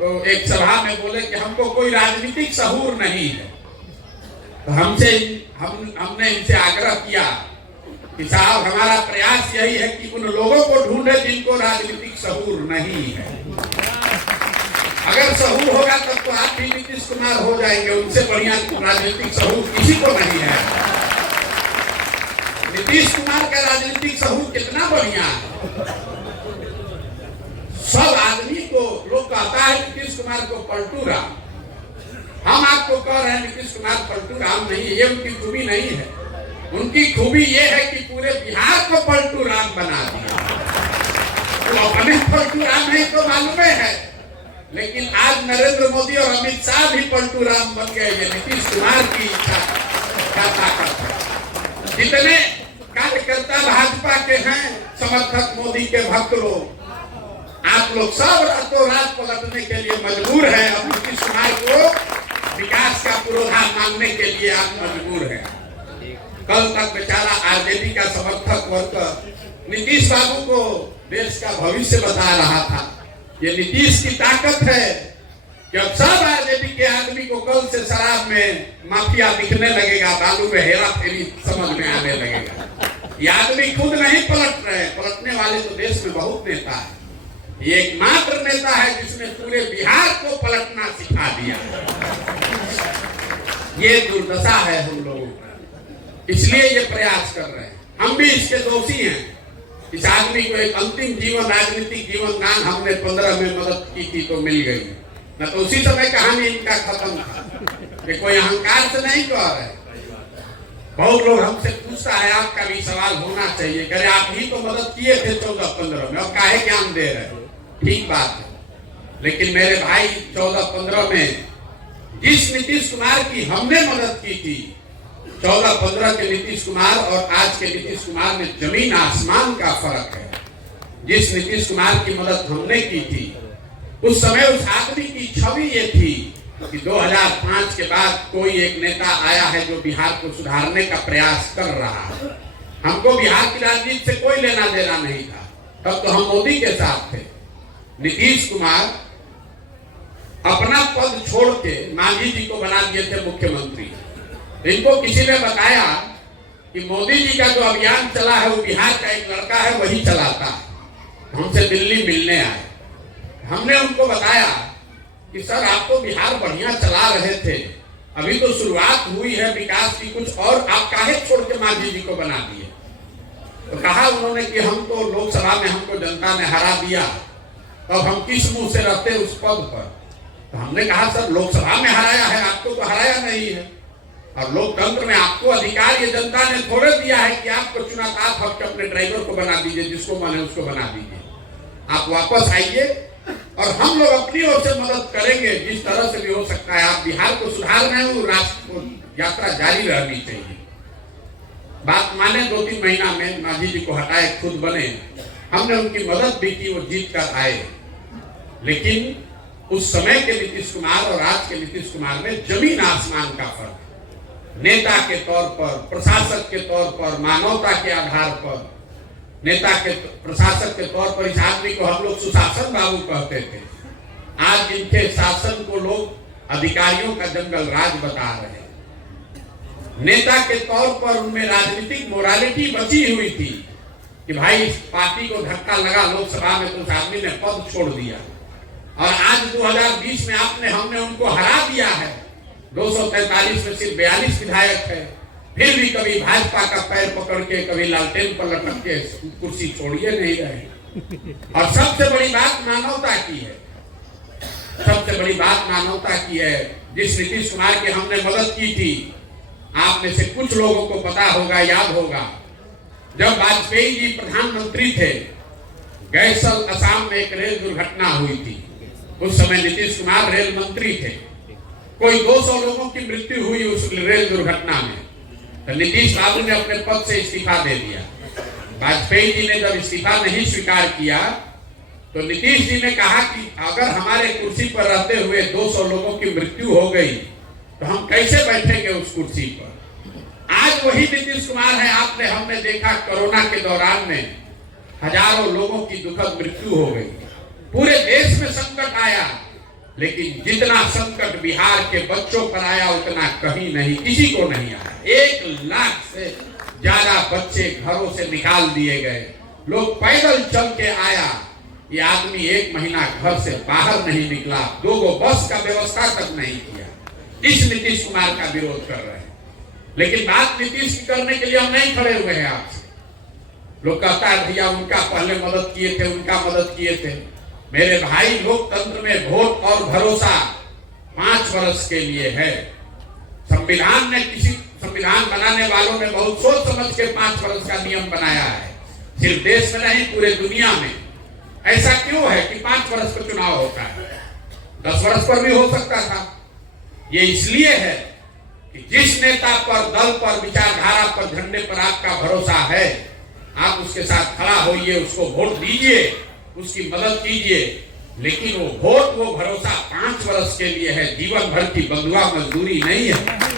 तो एक सभा में बोले कि हमको कोई राजनीतिक सहूर नहीं है। तो हमने इनसे आग्रह किया कि साहब हमारा प्रयास यही है कि उन लोगों को ढूंढे जिनको राजनीतिक सहूर नहीं है। अगर सहूर होगा तब तो आप भी नीतीश कुमार हो जाएंगे, उनसे बढ़िया राजनीतिक सहूर किसी को नहीं है। नीतीश कुमार का राजनीतिक सहूर कितना बढ़िया है। सब आदमी को लोग कहता है नीतीश कुमार को पलटू राम। हम आपको कह रहे हैं नीतीश कुमार पलटू राम नहीं, ये उनकी खूबी नहीं है। उनकी खूबी ये है कि पूरे बिहार को पलटू राम बना दिया। तो अपने पलटू राम नहीं तो मालूम है, लेकिन आज नरेंद्र मोदी और अमित शाह भी पलटू राम बन गए। ये नीतीश कुमार की इच्छा का ताकत है। जितने कार्यकर्ता भाजपा के हैं, समर्थक मोदी के भक्त लोग, आप लोग सब रातों रात पलटने के लिए मजबूर हैं। अब नीतीश कुमार को विकास का पुरोधा मांगने के लिए आप मजबूर हैं। कल तक बेचारा आरजेडी का समर्थक वर्ग नीतीश बाबू को देश का भविष्य बता रहा था। ये नीतीश की ताकत है कि अब सब आरजेडी के आदमी को कल से शराब में माफिया दिखने लगेगा, बालू में हेरा फेरी समझ में आने लगेगा। ये आदमी खुद नहीं पलट रहे, पलटने वाले तो देश में बहुत नेता है। ये एकमात्र नेता है जिसने पूरे बिहार को पलटना सिखा दिया। ये दुर्दशा है हम लोगों का, इसलिए ये प्रयास कर रहे हैं। हम भी इसके दोषी हैं। इस आदमी को एक अंतिम जीवन, राजनीतिक जीवन दान हमने 15 में मदद की थी तो मिल गई, न तो उसी समय कहानी इनका खत्म था। कि कोई अहंकार से नहीं कह रहे। बहुत लोग हमसे पूछता है, आपका भी सवाल होना चाहिए, कहे आप ही तो मदद किए थे 14-15 में, अब काहे ज्ञान दे रहे हैं। ठीक बात है, लेकिन मेरे भाई 14-15 में जिस नीतीश कुमार की हमने मदद की थी, 14-15 के नीतीश कुमार और आज के नीतीश कुमार में जमीन आसमान का फर्क है। जिस नीतीश कुमार की मदद हमने की थी, उस समय उस आदमी की छवि ये थी कि 2005 के बाद कोई एक नेता आया है जो बिहार को सुधारने का प्रयास कर रहा है। हमको बिहार की राजनीति से कोई लेना देना नहीं था, तब तो हम मोदी के साथ थे। नीतीश कुमार अपना पद छोड़ के मांझी जी को बना दिए थे मुख्यमंत्री। इनको किसी ने बताया कि मोदी जी का जो अभियान चला है वो बिहार का एक लड़का है वही चलाता है। हमसे दिल्ली मिलने आए, हमने उनको बताया कि सर आप तो बिहार बढ़िया चला रहे थे, अभी तो शुरुआत हुई है विकास की, कुछ और आप काहे छोड़ के मांझी जी को बना दिए। तो कहा उन्होंने कि हम तो लोकसभा में हमको जनता ने हरा दिया, तो हम किस मुंह से रहते उस पद पर। तो हमने कहा सर लोकसभा में हराया है, आपको तो हराया नहीं है, और लोकतंत्र में आपको अधिकार ये जनता ने थोड़े दिया है कि आपको चुना था, आप अपने ड्राइवर को बना दीजिए, जिसको माने उसको बना दीजिए। आप वापस आइए और हम लोग अपनी ओर से मदद करेंगे जिस तरह से भी हो सकता है। आप बिहार को सुधार रहे हो, राष्ट्र को यात्रा जारी रहनी चाहिए। बात माने 2-3 महीना में मांझी जी को हटाए, खुद बने, हमने उनकी मदद भी की, वो जीत कर आए। लेकिन उस समय के नीतीश कुमार और आज के नीतीश कुमार में जमीन आसमान का फर्क। नेता के तौर पर, प्रशासक के तौर पर, मानवता के आधार पर, नेता के प्रशासक के तौर पर इस आदमी को हम लोग सुशासन बाबू कहते थे। आज इनके शासन को लोग अधिकारियों का जंगल राज बता रहे हैं। नेता के तौर पर उनमें राजनीतिक मोरालिटी बची हुई थी कि भाई इस पार्टी को धक्का लगा लोकसभा में तो उस आदमी ने पद छोड़ दिया, और आज 2020 में हमने उनको हरा दिया है। 243 में सिर्फ 42 विधायक है, फिर भी कभी भाजपा का पैर पकड़ के, कभी लालटेन पर लटक के कुर्सी छोड़िए नहीं रहे। और सबसे बड़ी बात मानवता की है, सबसे बड़ी बात मानवता की है। जिस नीतीश कुमार की हमने मदद की थी, आप में से कुछ लोगों को पता होगा, याद होगा, जब वाजपेयी जी प्रधानमंत्री थे, गैसल असम में एक रेल दुर्घटना हुई थी। उस समय नीतीश कुमार रेल मंत्री थे। कोई 200 लोगों की मृत्यु हुई उस रेल दुर्घटना में, तो नीतीश बाबू ने अपने पद से इस्तीफा दे दिया। वाजपेयी जी ने जब इस्तीफा नहीं स्वीकार किया, तो नीतीश जी ने कहा कि अगर हमारे कुर्सी पर रहते हुए 200 लोगों की मृत्यु हो गई तो हम कैसे बैठेंगे उस कुर्सी पर। आज वही नीतीश कुमार है। हमने देखा कोरोना के दौरान में हजारों लोगों की दुखद मृत्यु हो गई, पूरे देश में संकट आया, लेकिन जितना संकट बिहार के बच्चों पर आया उतना कहीं नहीं, किसी को नहीं आया। 1 लाख से ज्यादा बच्चे घरों से निकाल दिए गए, लोग पैदल चल के आया। ये आदमी 1 महीना घर से बाहर नहीं निकला, 2 बस का व्यवस्था तक नहीं किया। इस नीतीश कुमार का विरोध कर रहे हैं, लेकिन बात नीतीश की करने के लिए हम नहीं खड़े हुए हैं आपसे। लोग कहता है भैया उनका पहले मदद किए थे, उनका मदद किए थे। मेरे भाई, लोकतंत्र में वोट और भरोसा 5 वर्ष के लिए है। संविधान बनाने वालों ने बहुत सोच समझ के 5 वर्ष का नियम बनाया है, सिर्फ देश में नहीं पूरे दुनिया में। ऐसा क्यों है कि 5 वर्ष पर चुनाव होता है? 10 वर्ष पर भी हो सकता था। ये इसलिए है कि जिस नेता पर, दल पर, विचारधारा पर, झंडे पर आपका भरोसा है, आप उसके साथ खड़ा होइए, उसको वोट दीजिए, उसकी मदद कीजिए। लेकिन वो वोट, वो भरोसा 5 वर्ष के लिए है, जीवन भर की बंधुआ मजदूरी नहीं है।